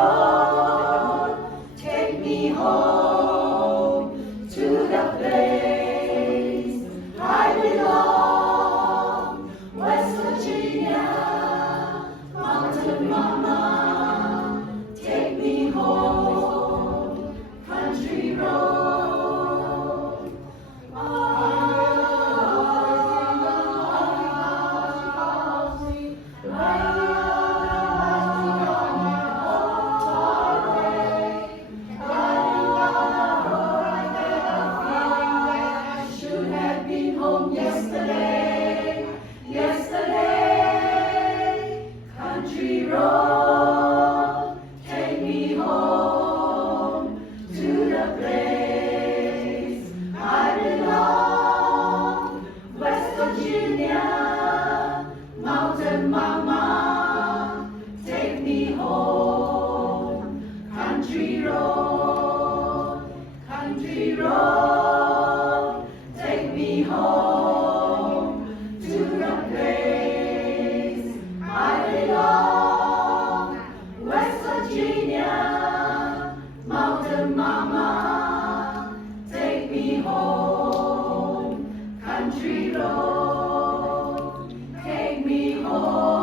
road, take me home to the place I belong. West Virginia, Mountain Mama, take me home, country road. Home yesterday, country road, take me home to the place I belong. West Virginia, Mountain Mama, take me home, country road, take me home to the place I belong. West Virginia, Mountain Mama, take me home, country road, take me home.